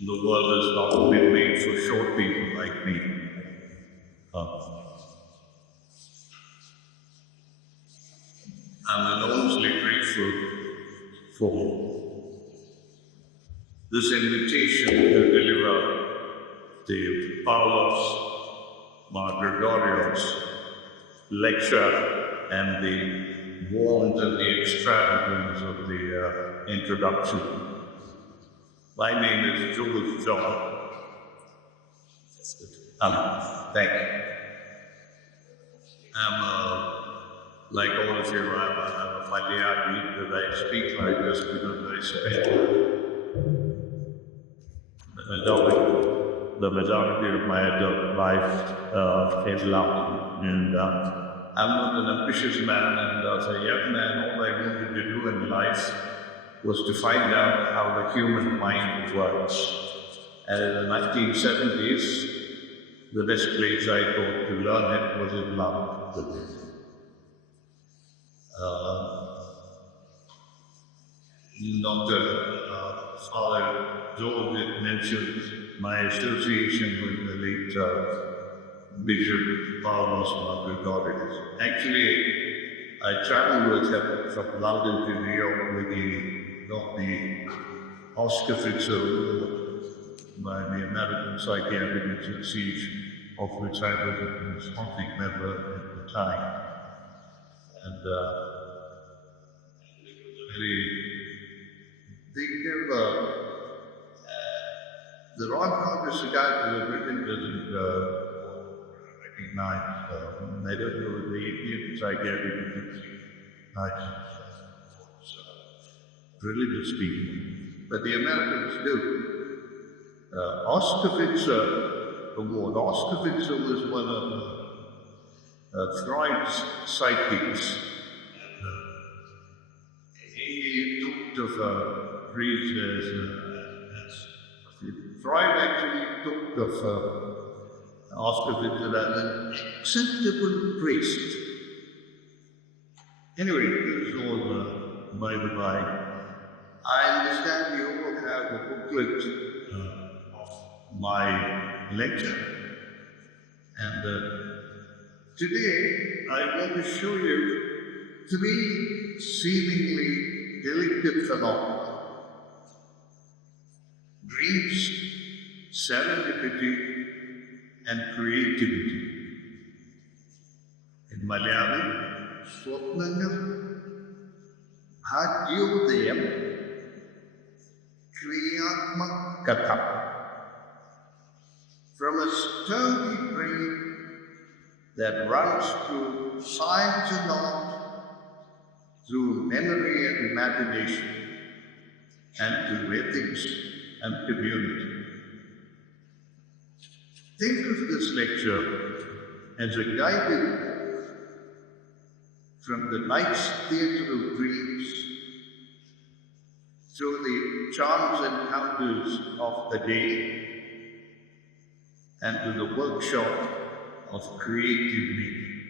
The world has not been made for short people like me. Uh, I'm enormously grateful for this invitation to deliver the Pavlos Margregorios lecture and the warmth and the extravagance of the introduction. My name is Jules John. Thank you. Like all of you, I'm a Malayali, that I speak like this because I spent the majority of my adult life in London. And I'm not an ambitious man, and as a young man, all I wanted to do in life was to find out how the human mind works. And in the 1970s, the best place I thought to learn it was in London. Dr. Father George had mentioned my association with the late Bishop Pavlos Margregorius. Actually, I traveled with him from London to New York with the Oscar Fitzgerald by the American Psychiatric Association, of which I was a founding member at the time. And really, they give the Ron Congress guy to the Britain doesn't recognize. I don't know the Indian psychiatric recognize religious people, but the Americans do. Oscar Witzer Award. Oscar Witzer was one of Freud's sidekicks. He talked of Greece Freud actually talked of Oscar Witzer as an acceptable priest. Anyway, this is all by the by. I understand you all have a booklet of my lecture, and today I want to show you three seemingly delicate phenomena: dreams, serendipity, and creativity. In Malayalam, Swapnangal, Bhagyodayam, Kriyatma Katha. From a sturdy brain that runs through science and art, through memory and imagination, and to ethics and community. Think of this lecture as a guided walk from the night's theatre of dreams through the charms and encounters of the day and to the workshop of creative making.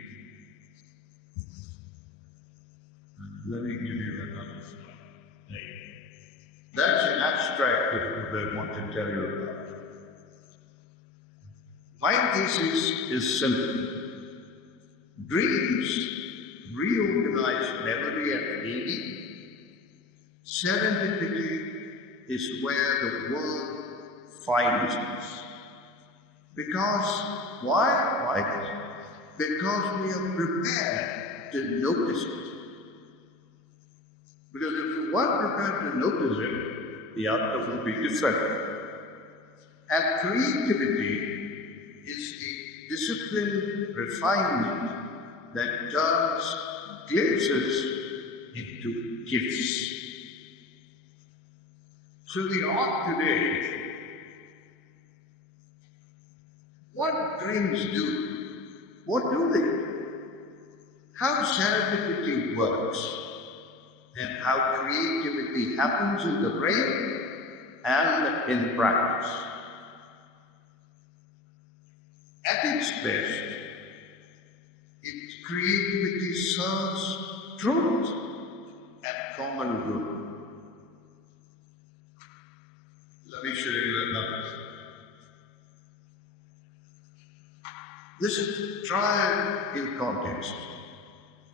Let me give you another slide. That's an abstract of what I want to tell you about. My thesis is simple. Dreams reorganize memory and meaning. Serendipity is where the world finds us. Because, why? Because we are prepared to notice it. Because if we weren't prepared to notice it, the outcome will be different. And creativity is the disciplined refinement that turns glimpses into gifts. So the art today, what dreams do? What do they do? How serendipity works, and how creativity happens in the brain and in practice. At its best, its creativity serves truth and common good. Let me show you the numbers. This is trial in context.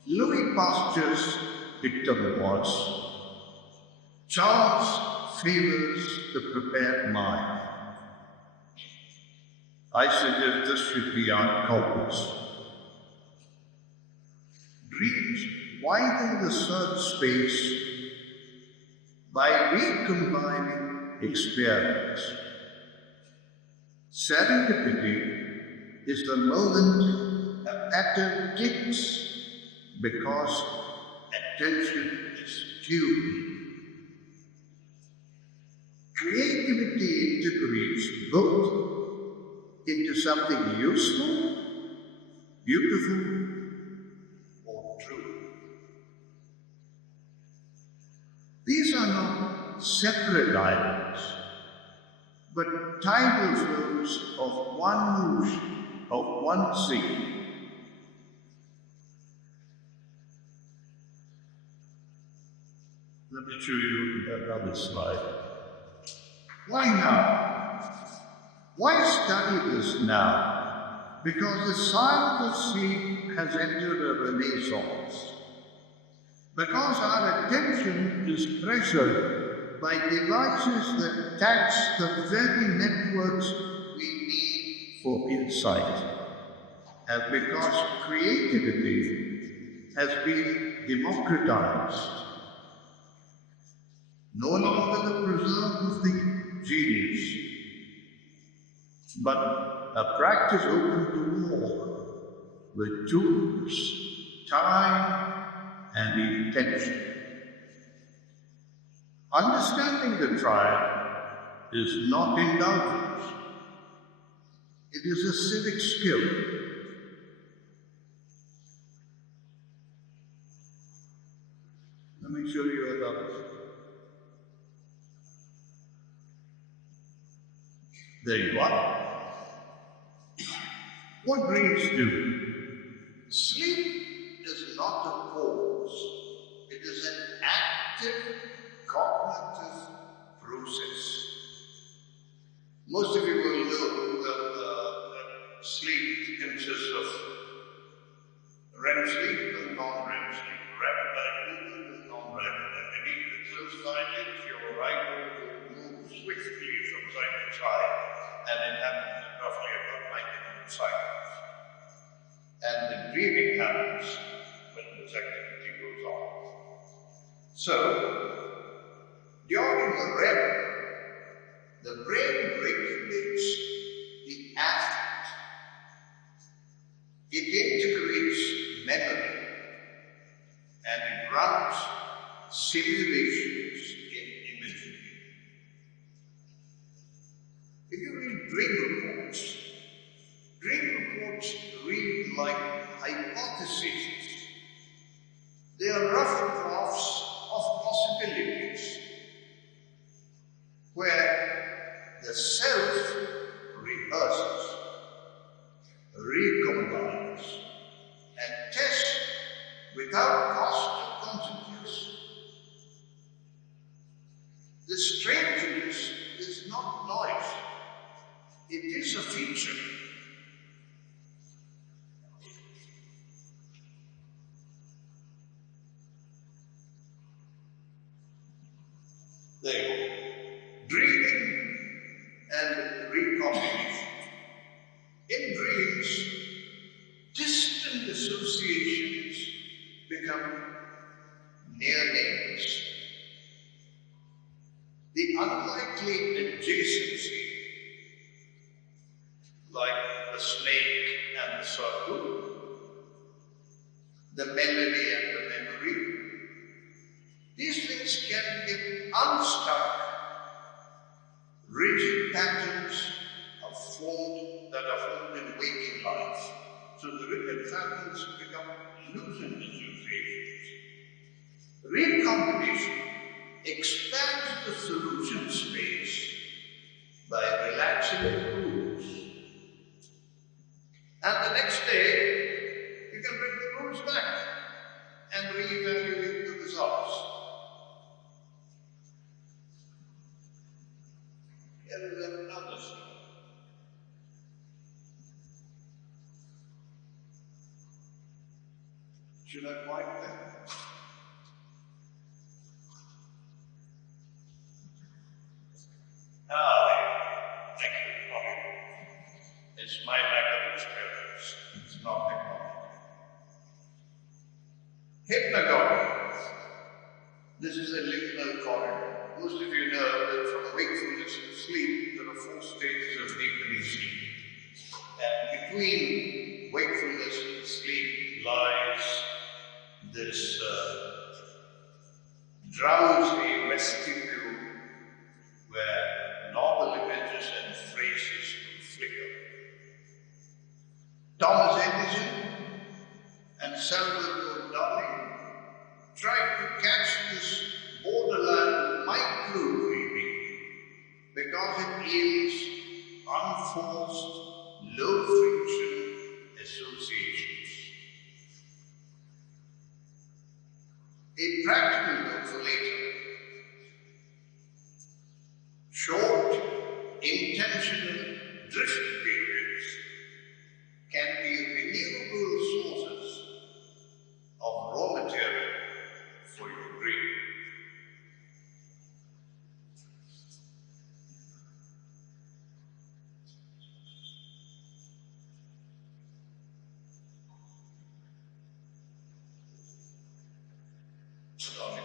Louis Pasteur's dictum was, chance favors the prepared mind. I suggest this should be our compass. Dreams widen the search space by recombining experience. Serendipity is the moment a pattern ticks because attention is tuned. Creativity integrates both into something useful, beautiful, or true. These are not separate islands, but tidal flows of one ocean, of one sea. Let me show you another slide. Why now? Why study this now? Because the sign of the sea has entered a renaissance. Because our attention is pressured by devices that tax the very networks we need for insight. And because creativity has been democratized. No longer the preserve of the genius, but a practice open to all with tools, time, and intention. Understanding the trial is not indulgence. It is a civic skill. Let me show you another. There you are. What dreams do? Sleep is not a pause. It is an active cognitive process. Most of you will know that sleep consists of REM sleep and non-REM sleep, rapid eye movement and non-rapid eye. Beneath the closed eyelids, your eyeball will move swiftly from side to side, and it happens in roughly about 90 cycles. And the dreaming happens when this activity goes on. So, during the REM, the brain regulates the affect. It integrates memory and it runs simulations in imagery. If you read dream reports read like hypotheses. They are rough drafts of possibilities where the self rehearses, recombines, and tests without cost or consequence. The strangeness is not noise, it is a feature. There you go. Dreaming and recombination. In dreams, distant associations become near names. The unlikely adjacency, like the snake and the circle, the melody and the memory, these things can get unstuck. Rigid patterns are formed in waking life. So the rigid patterns become loosened associations. Recombination expands the solution space by relaxing the rules. And the next day, you can bring the rules back and reevaluate the results. Here is another stone. Should I point them? Thank you. It's my lack of experience. It's not technology. Hypnagogic. This is a liminal corridor. Most of you know that from wakefulness to sleep, there are 4 stages of deepening sleep. And between wakefulness and sleep lies this drowsy vestibule where novel images and phrases will flicker. Thomas Edison and Salvador Dali tried to catch this borderland micro-dreaming because it yields unforced, low-friction associations. A practical note for later. Short, intentional drift periods can be renewable sources of raw material for your dream. Sorry,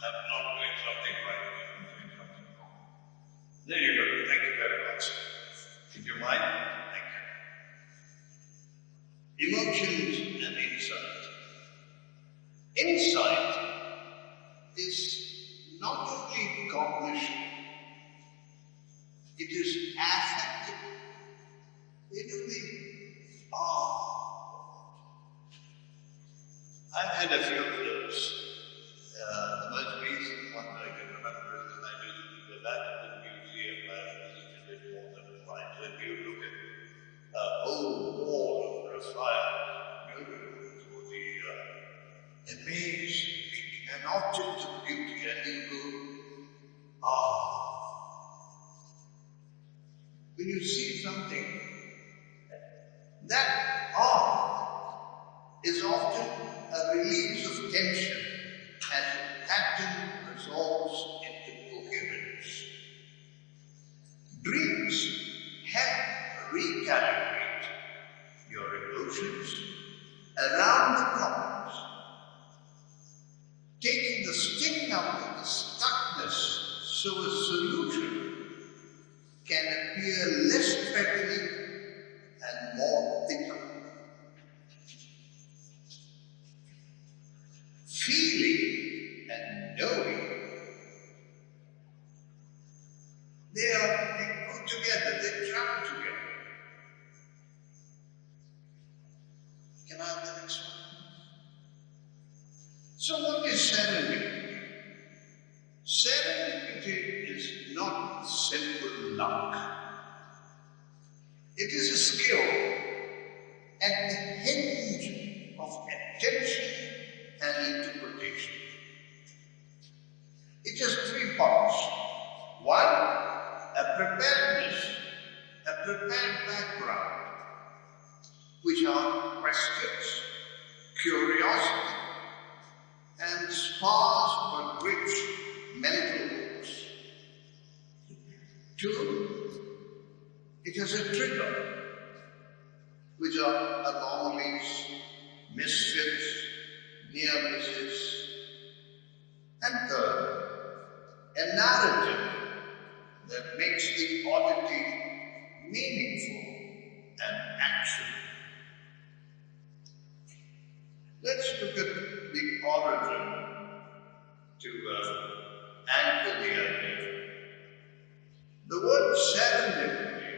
I'm not doing something right, I'm doing something wrong. There you go, thank you very much. Did you mind? Thank you. Emotions and insight. Insight is not only cognition, it is affective. In a way, I've had a few of those. The most recent one that I can remember is when I visited the Vatican Museum. I visited it more than twice. If you look at a whole wall of Raphael's murals or the amazing painting, an object of beauty, and you go, when you see something, that is often a release of tension as the pattern resolves into coherence. Dreams help recalibrate your emotions around the problems, taking the sting out of the stuckness so a solution can appear less threatening and more thicker. Feeling and knowing, they go together, they travel together. Can I have the next one? So what is serendipity? Serendipity is not simple luck. It is a skill at the hinge of attention and interpretation. It has 3 parts. 1, a prepared background, which are questions, curiosity, and sparse but rich mental hooks. 2, it has a trigger, which are anomalies, misfits, near misses. And 3rd, a narrative that makes the oddity meaningful and actual. Let's look at the origin to anchor the idea. The word serendipity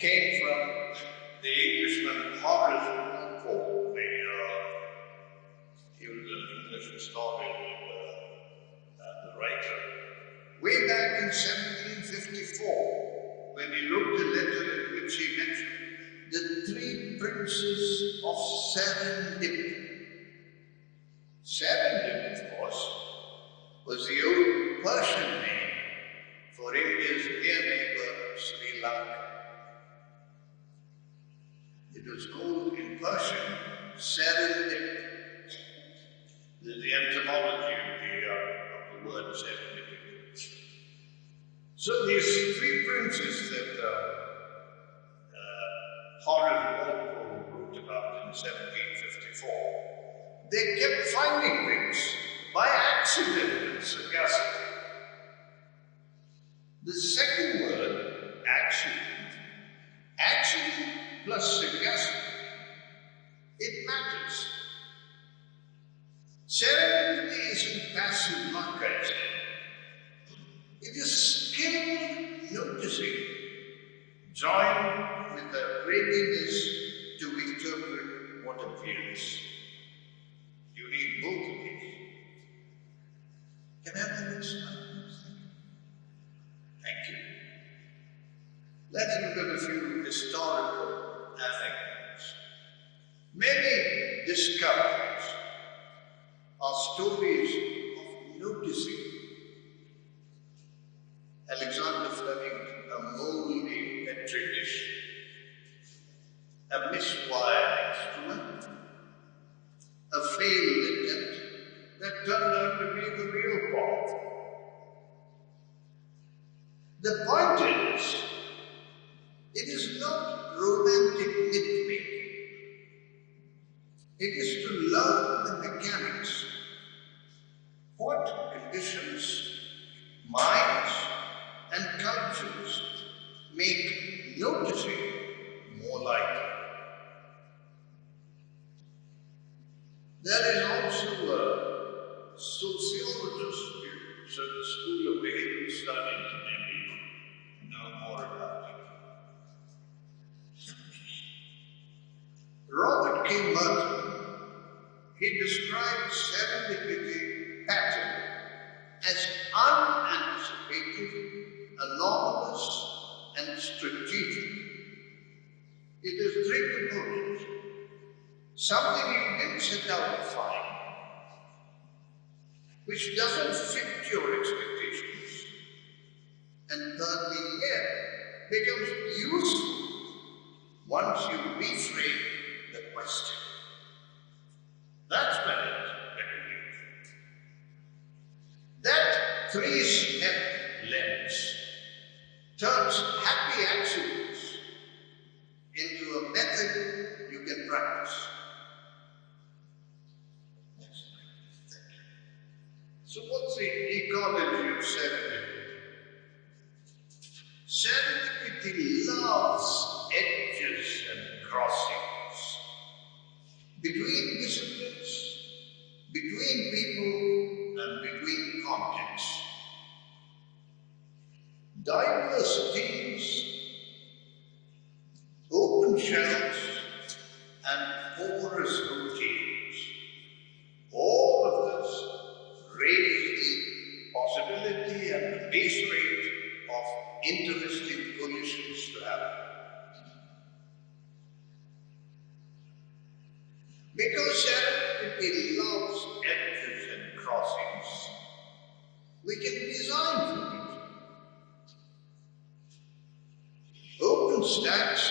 came from the Englishman Horace Walpole. He was an English historian and a writer. Way back in 1754, when he wrote a letter in which he mentioned the 3 princes of serendipity. Serendip, of course, was the old Persian name Sri Lanka. It was called in Persian serendip. The etymology of the word serendipity. So these three princes that Horace Walpole wrote about in 1754, they kept finding things by accident and sagacity. The second word, accident plus sagacity, it matters. Serendipity isn't passive luck, I say. It is skilled noticing, joined with a readiness to interpret what appears. You need both of these. Can I have the next slide, please? Thank you. Let's look at a few historical aspects. Many discoveries are stories of noticing. Alexander Fleming, a moldy petri dish, a miswired instrument, a failed attempt that turned out to be the real part. The point is, it is not romantic myth-making. It is to learn the mechanics. What conditions, minds, and cultures make noticing more likely. There is also a sociologist at the School of Behavioral Studies maybe know more about it. Robert K. Merton, he described serendipity pattern as unanticipated, anomalous, and strategic. It is three components. Something you didn't set out to find, which doesn't fit your expectations, and thirdly, becomes useful once you reframe the question. That's when it begins. That three-step lens turns happy accidents into a method you can practice. So what's the ecology of serendipity? Serendipity loves edges and crossings between disciplines, between people, and between contexts. Diverse teams, open shelves, and porous routines. All of this raise the possibility and the base rate of interesting collisions to happen. Because serendipity loves edges and crossings, we can design for it. Open stacks,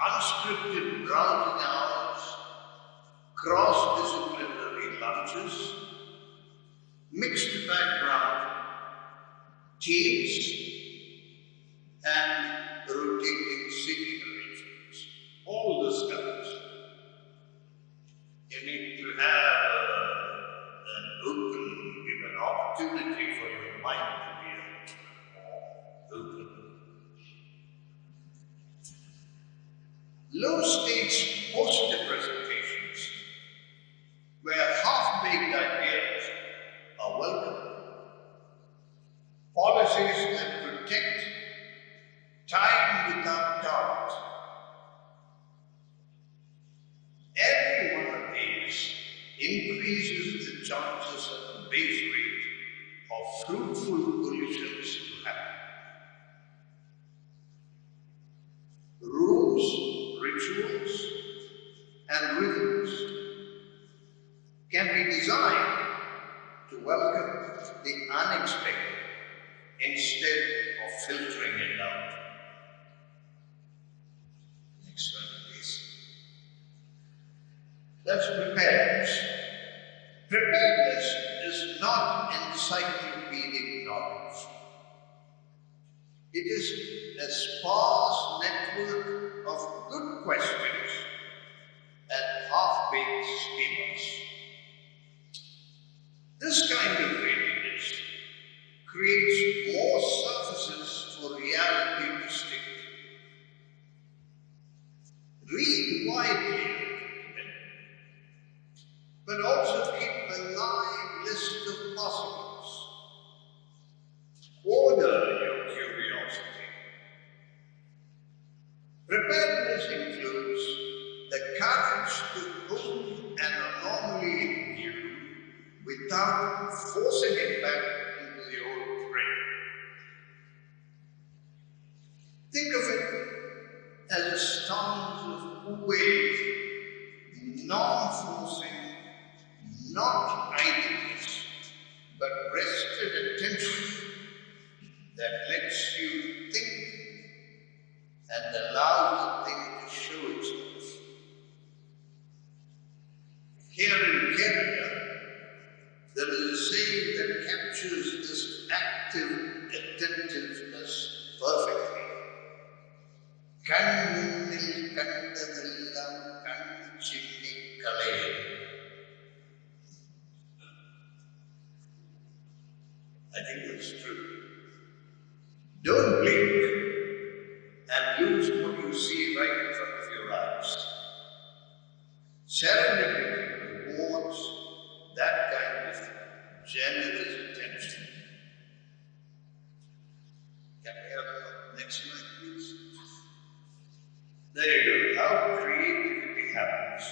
unscripted browsing hours, cross-disciplinary lunches, mixed background teams, and rotating seating arrangements. All this helps. You need to have an opportunity for your mind to be open. Low-stakes poster presentations, where half-baked ideas are welcome. Policies that protect time without doubt. Every one of these increases the chances of the base rate of fruitful collisions to happen. Rules, rituals, and rhythms can be designed to welcome the unexpected instead of filtering it out. That's preparedness. Preparedness is not encyclopedic knowledge. It is a sparse network of good questions and half-baked schemas. This kind of readiness creates more surfaces for reality to stick. Read widely, but also keep a live list of possibles. Order your curiosity. Preparedness includes the courage to hold an anomaly in view without forcing it back into the old frame. Think of it as a stance of wave, non-forcing, not idleness, but rested attention that lets you think and allows the thing to show itself. Here in Kenya, there is a saying that captures this active attentiveness perfectly. Kannunil kandavellam kanchini kalay. I think that's true. Don't blink and lose what you see right in front of your eyes. Serendipity rewards that kind of generous attention. Can we have the next slide, please? There you go. How creativity happens.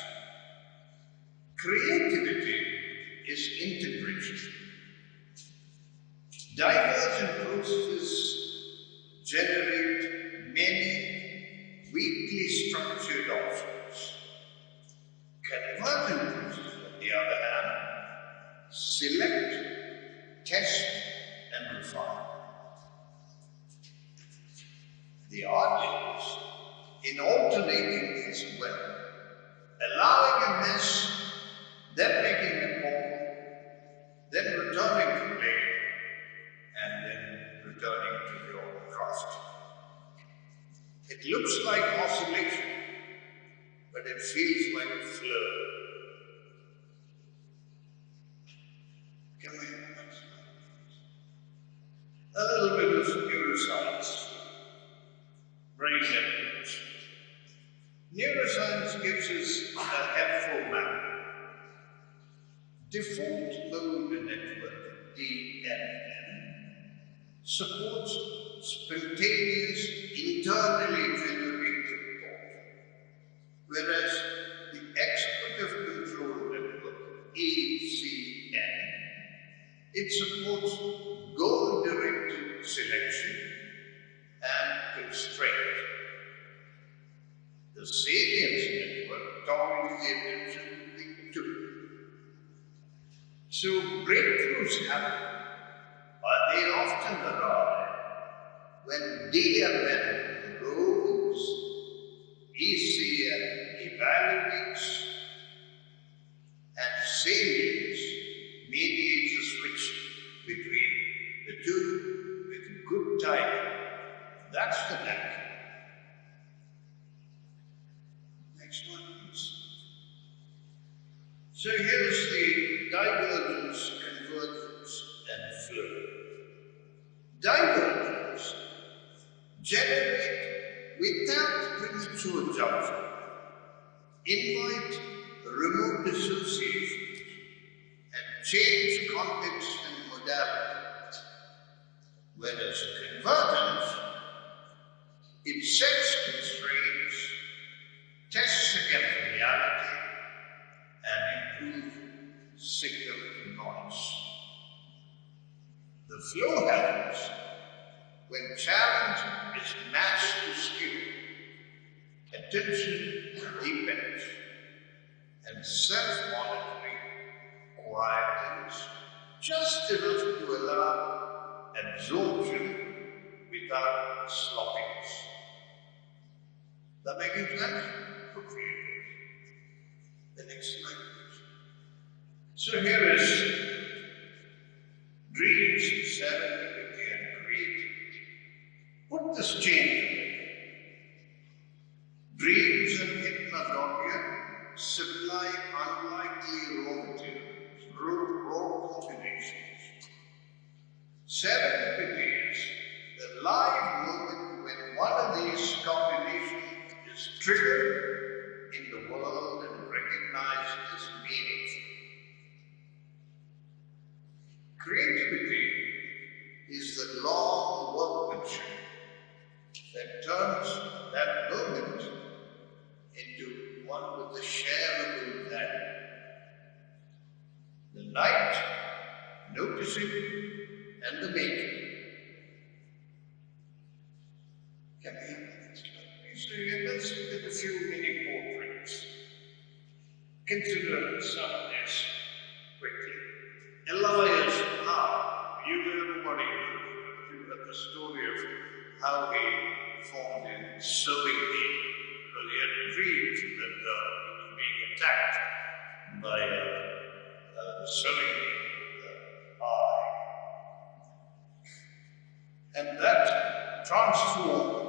Creativity is integration. Divergent processes generate many weakly structured options. Convergent processes, on the other hand, select, test, and refine. The art is in alternating these well, allowing a mess, then making a call, then returning to play, and then returning to your craft. It looks like oscillation, but it feels like a flow. Can we have the next slide? A little bit of neuroscience. Brain networks. Neuroscience gives us a helpful map. Default mode network, DMN, supports spontaneous, internally generated thought, whereas the executive control network, ECN, it supports goal-directed selection and constraint. The salience network dominates the attention of the two. So breakthroughs happen, but they often arrive when DMN grows, ECN evaluates, and salience mediates a switch between the two with good timing. That's the knack. Next one, please. So here's the divergence, convergence, and flow. Divergence generate without premature judgment, invite remote associations, and change context and modality. Whereas convergence, it sets constraints, tests against reality, and improves signal to noise. The flow happens when challenge is matched to skill, attention deepens, and self-monitoring quietens just enough to allow absorption without sloppiness. That making sense? For creators. The next slide. So here is dreams, serendipity, and creativity. Put this chain together. Dreams and hypnagogia supply unlikely raw materials, raw combinations. Serendipity is the live moment when one of these combinations is triggered in the world and recognized as meaningful. Creativity is the long workmanship that turns that moment into one with a shareable value. The night, noticing, and the making. Can we have the next slide, please? So let's look at a few mini portraits. Consider some of this quickly. Elias Howe, everybody heard the story of how he formed a sewing bee because he had dreams that he was being attacked by the sewing bee with the eye. And that transformed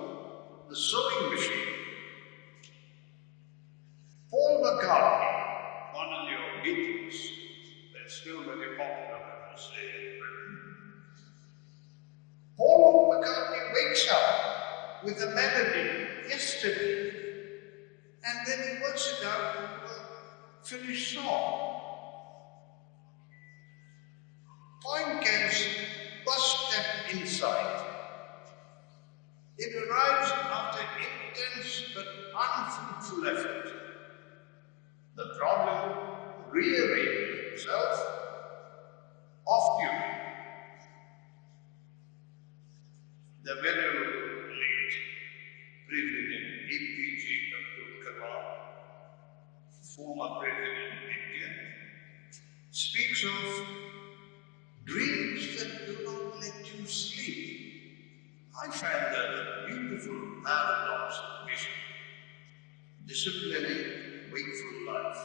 the sewing machine. Paul McCartney, one of your Beatles, they're still very popular, I must say, in Britain. Paul McCartney wakes up with a melody yesterday, and then he works it out into a finished song. Poincar's bus-step insight. It arrives after intense but unfruitful effort. The problem rearranges itself off duty. The venerable late President APJ Abdul Kalam, former president of India, speaks of dreams that do not let you sleep. I find that a beautiful paradox of vision, disciplining wakeful life.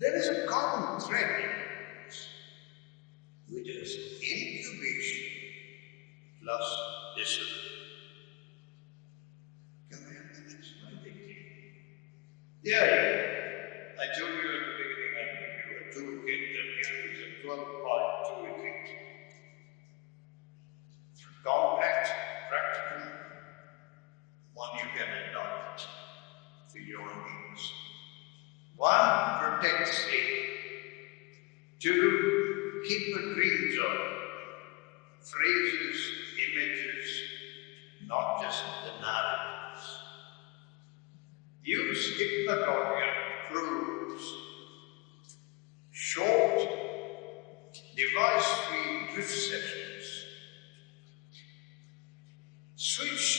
There is a common thread in this, which is incubation plus discipline. Can we have the next slide, please? Yeah. I told you at the beginning I'll give you a toolkit, and here is a 12-part toolkit. Compact, practical, one you can adopt for your needs. One, protect sleep. Two, keep a dream zone. Phrases, images, not just the narratives. Use hypnagogia proofs. Short, device-free drift sessions. Switch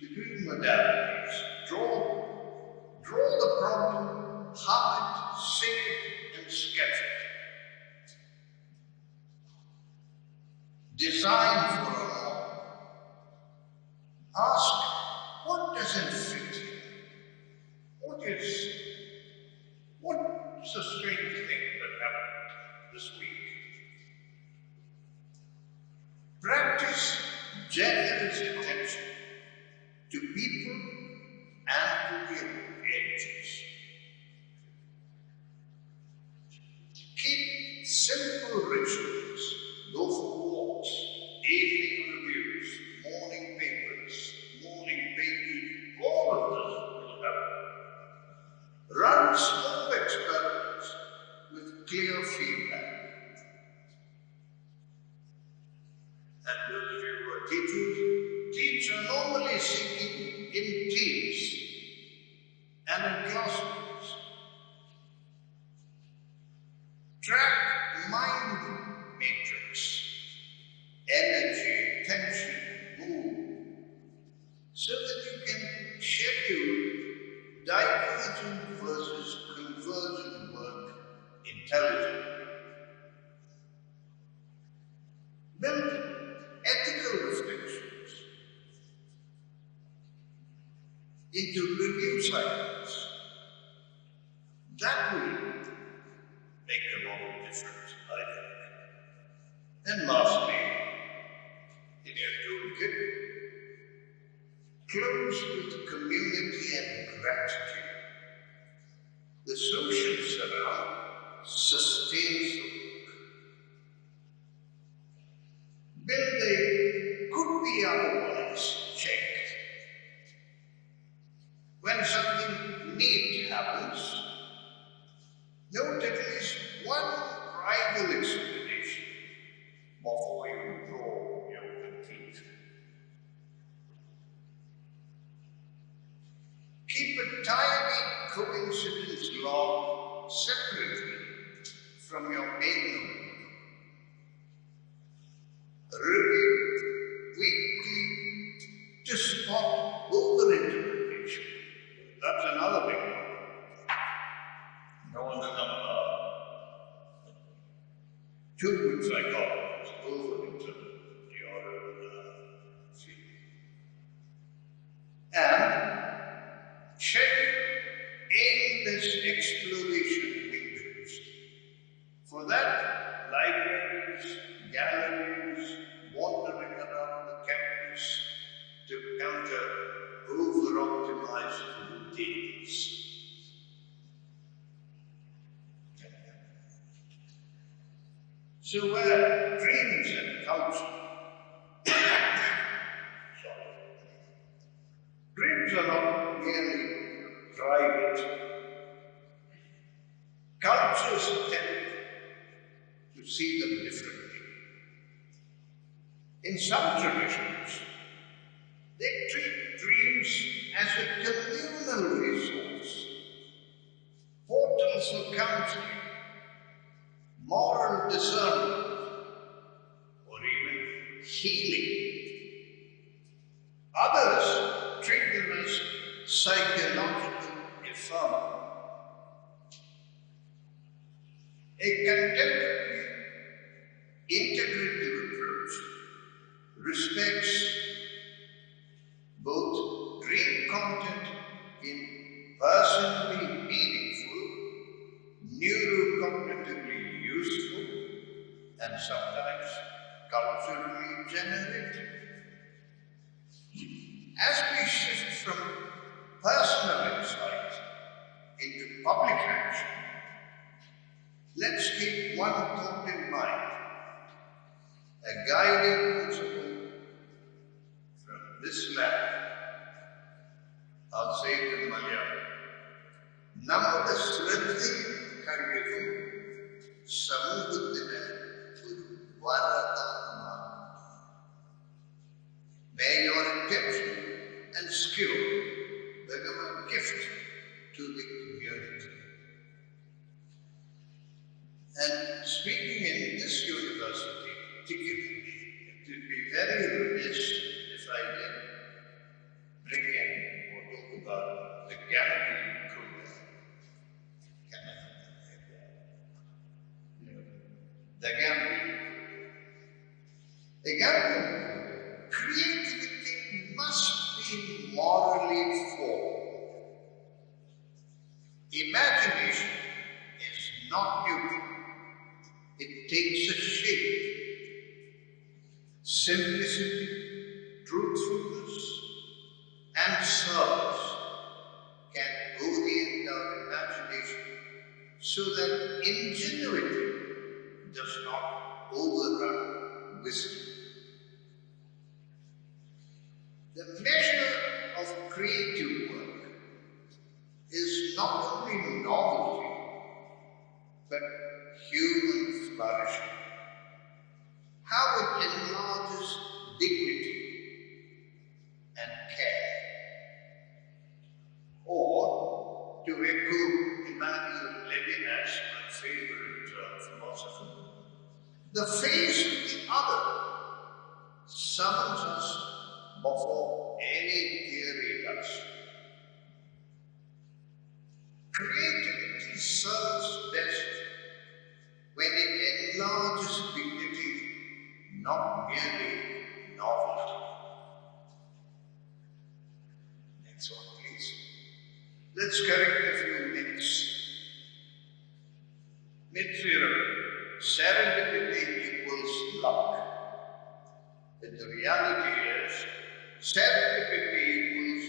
between modalities. Draw the problem, hum it, sing it, and sketch it. Design for a moment. Ask, what doesn't fit here? What's a strange thing that happened this week? Practice generous attention to people and to the edges. Keep simple rituals. Go for walks, evening reviews, morning papers, morning baby. All of this will help. Run small experiments with clear feedback. And those of you who are teachers, teach are normally seeking in teams and in classrooms. Track mind matrix, energy, tension, mood, so that you can schedule divergent versus convergent work intelligently. Build ethical reflections into review cycles. And lastly, in your toolkit, close with community and gratitude. The social surround sustains the work. When they could be otherwise checked. When something neat happens, note at least one rival explanation before you draw your conclusion. Keep a tiny coincidence log separately from your main notebook. Review weekly to spot overinterpretation. That's another big one. Don't become too good psychologist overinterpret your feeling. And check aimless exploration windows. For that, libraries, galleries, wandering around the campus to counter over-optimized routines. So where dreams and culture, dreams are not merely private. Cultures tend to see them differently. In some traditions, they treat dreams as a communal resource, portals of counseling, moral discernment, or even healing. Others treat them as psychological ephemeral. A contemporary integrative approach respects both dream content in personally meaningful, neurocognitively useful, and sometimes culturally generative. As we shift from personal insight into public action, let's keep one thought in mind, a guiding principle from this land. I'll say it in Malayalam. നമ്മുടെ ശ്രദ്ധയും കഴിവും സമൂഹത്തിന് ഒരു വരദാനമാണ്. May your attention and skill become a gift to the community. And speaking in this university particularly, it would be very remiss if I did bring in or talk about the Gambian Korea. The Gambian Korea. The Gambian Korea. Creativity must be morally formed. Imagination is not neutral. It takes a shape. Simplicity, truthfulness, and service can orient our imagination so that ingenuity does not overrun wisdom. The measure of creative work is not only novelty, but human flourishing. How it enlarges dignity and care. Or, to echo Emmanuel Levinas, my favorite philosopher, the face of the other summons us before any theory does. Creativity serves best when it enlarges dignity, not merely novelty. Next one, please. Let's correct a few myths. Myth 0. Serendipity equals luck. But the reality is, serendipity equals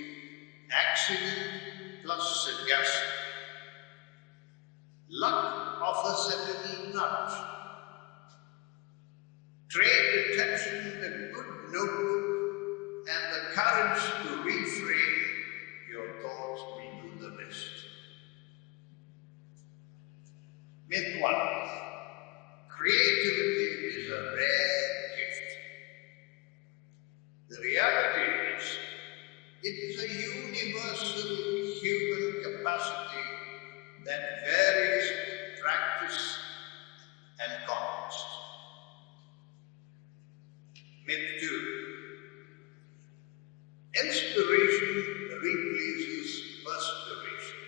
accident plus sagacity. Luck offers a little nudge. Trained attention, a good notebook, and the courage to reframe your thoughts will do the rest. Myth 1. Creativity is a rare gift. The reality is, it is a universal human capacity that varies with practice and context. Myth 2. Inspiration replaces perspiration.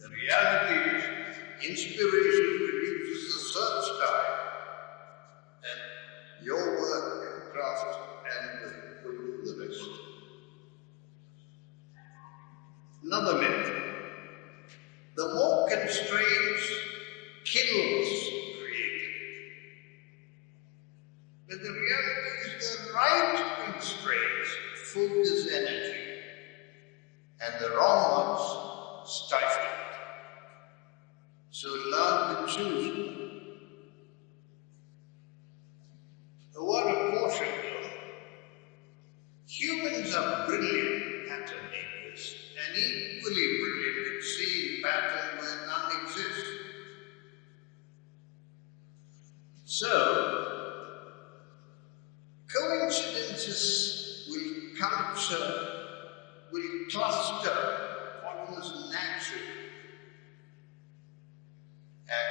The reality is, inspiration reduces the search time, and your work and craft and will do the rest. Another myth. The more constraints kills creativity. But the reality is the right constraints focus energy, and the wrong ones stifle it. So learn to choose. A word of caution though. Humans are brilliant pattern makers and equally brilliant at seeing pattern where none exists. So, coincidences will cluster what was natural. And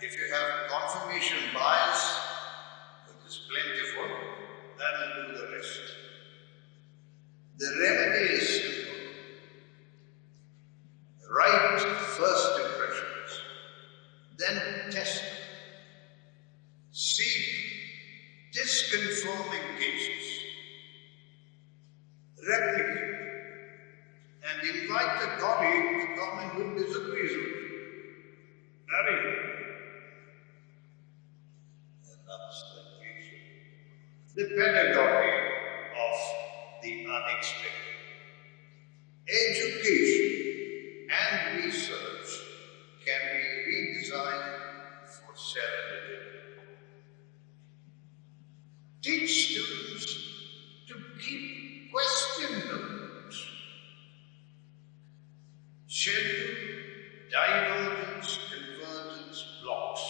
if you have confirmation bias, which is plentiful, that will do the rest. The remedy is simple. Write first impressions, then test them. Seek disconforming cases. Replicate and invite a colleague to comment who disagrees with you. Very good. And that's the pedagogy of the unexpected. Education and research can be redesigned for serendipity. Teach students to keep question notebooks. Schedule divergence convergence blocks.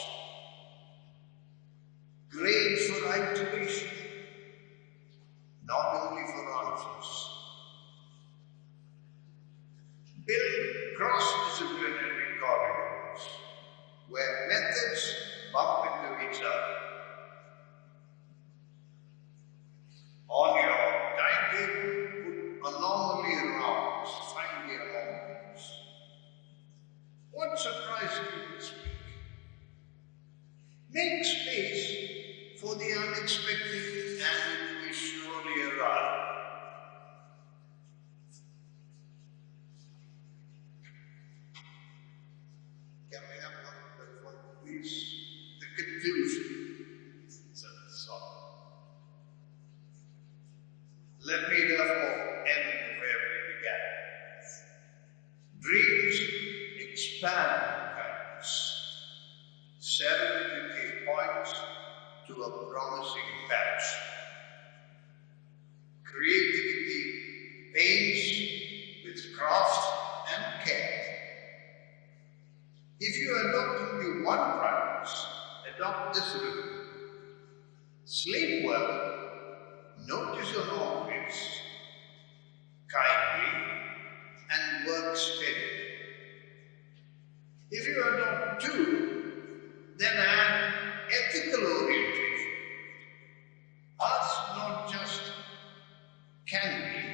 Grade for iteration, not only for answers. Build cross-disciplinary corridors where methods bump into each other. On your timetable, put anomaly rounds, find the anomalies. What surprised you this week? Make space for the unexpected and it will surely arrive. Coming up on the one, please. The conclusion. Let me therefore end where we began. Dreams expand kindness. Serendipity points to a promising patch. Creativity paints with craft and care. If you adopt only one practice, adopt this rhythm. Sleep well, notice your orbits, kindly, and work steadily. If you adopt two, then add ethical orientation. Ask not just can be,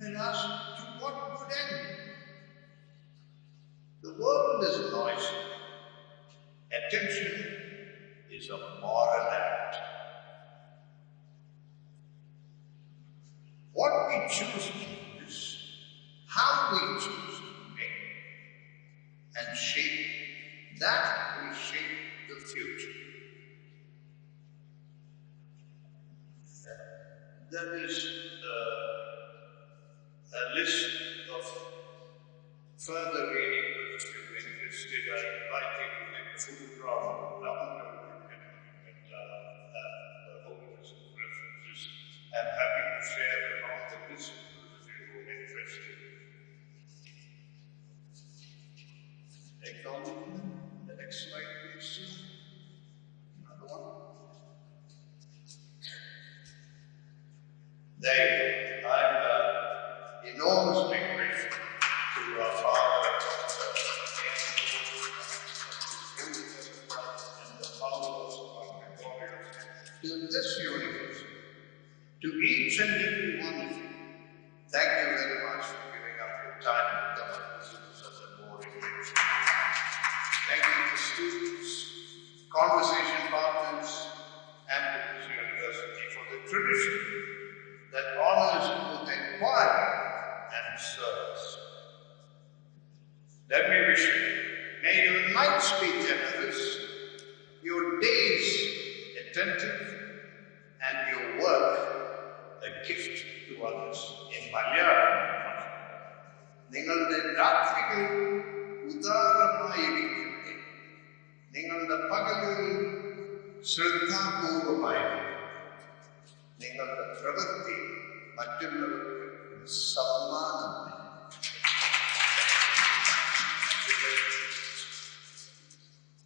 but ask to what good end. The world is noisy. Attention is a moral act. What we choose to is how we choose to make and shape that will shape the future. there is a list of further reading which if you're interested. I invite you to make a photograph, download it, and you can have a whole list of references. I'm happy to share along the list if you're interested. Acknowledgement. The next slide, please. Another one. There you go. I'm enormously grateful to our Father and the followers of our Gregorius, to this universe, to each and every one of you. Thank you very much for giving up your time to come and visit such a boring lecture. Thank you to students, conversation partners, and to this university for the tradition that honors both inquiry and service. Let me wish you, may your nights be generous, your days attentive, and your work a gift to others. In Malayalam, നിങ്ങളുടെ രാത്രികൾ ഉദാരമായിരിക്കട്ടെ, നിങ്ങളുടെ പകലുകൾ ശ്രദ്ധാപൂർവമായിരിക്കും, നിങ്ങളുടെ പ്രവൃത്തി മറ്റുള്ളവർക്ക് സമ്മാനം